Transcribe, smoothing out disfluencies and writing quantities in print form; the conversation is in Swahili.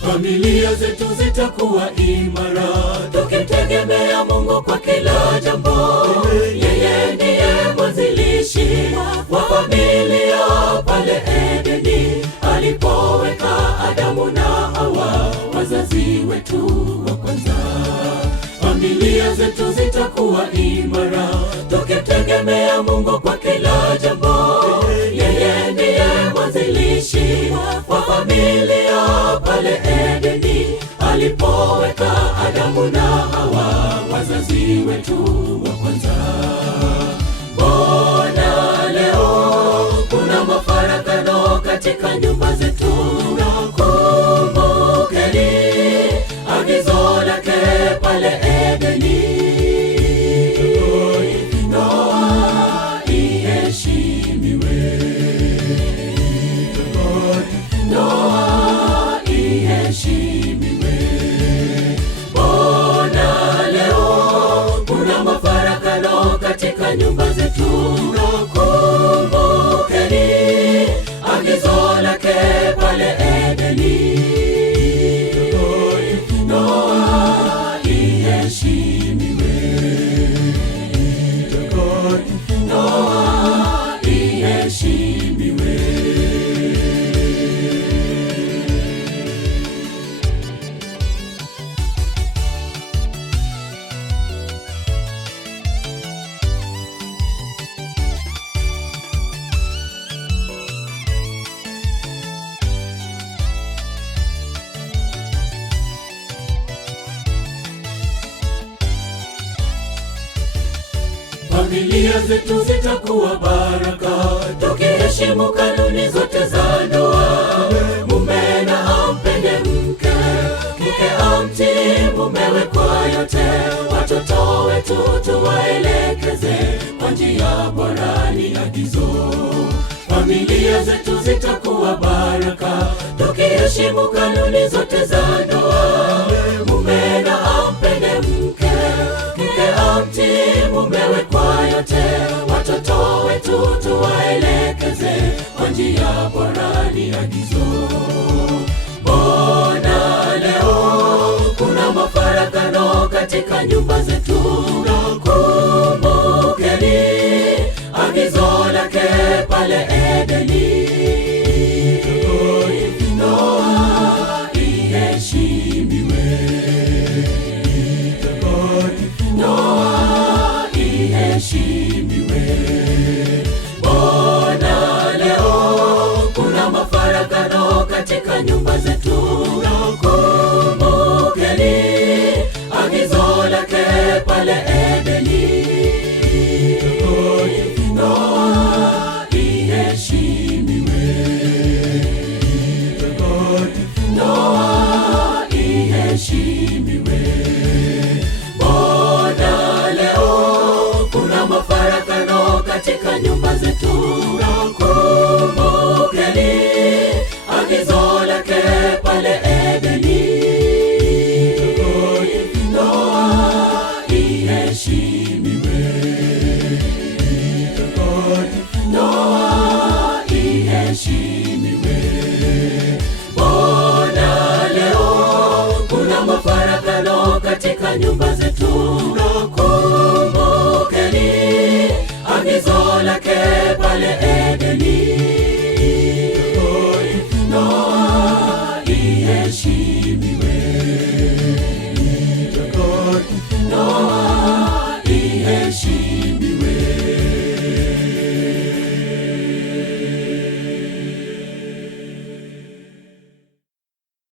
Familia zetu zitakuwa imara, tukimtegemea Mungu kwa kila jambo. Yeye ndiye mwanzilishi wa familia pale Edeni, alipoweka Adamu na Hawa, wazazi wetu wa kwanza. Familia zetu zitakuwa imara, tukimtegemea Mungu kwa kila jambo. Yeye ndiye mwanzilishi wa familia pale Edeni, alipoweka Adamu na Hawa, wazazi wetu wa kwanza. Mbona leo kuna mafarakano katika nyumba zetu? Kumbukeni agizo lake pale Edeni. Ndoa iheshimiwe, ndoa iheshimiwe. Mbona leo kuna mafarakano katika nyumba zetu? Kumbukeni agizo lake pale Edeni. Ndoa iheshimiwe, ndoa iheshimiwe. Familia zetu zitakuwa baraka, tukiheshimu kanuni zote za ndoa. Mume na ampende mke, mke amtii mumewe kwa yote. Watoto wetu tuwaelekeze kwa njia bora, ni agizo. Familia zetu zitakuwa baraka, tukiheshimu kanuni zote za ndoa. Mume na ampende mke, mke amtii mumewe kwa yote. Watoto wetu tuwaelekeze kwa njia bora, ni agizo. Mbona leo kuna mafarakano katika nyumba zetu? Kumbukeni agizo lake pale Edeni. Ndoa iheshimiwe, ndoa iheshimiwe. Mbona leo kuna mafarakano katika nyumba zetu? Kumbukeni agizo lake pale Edeni.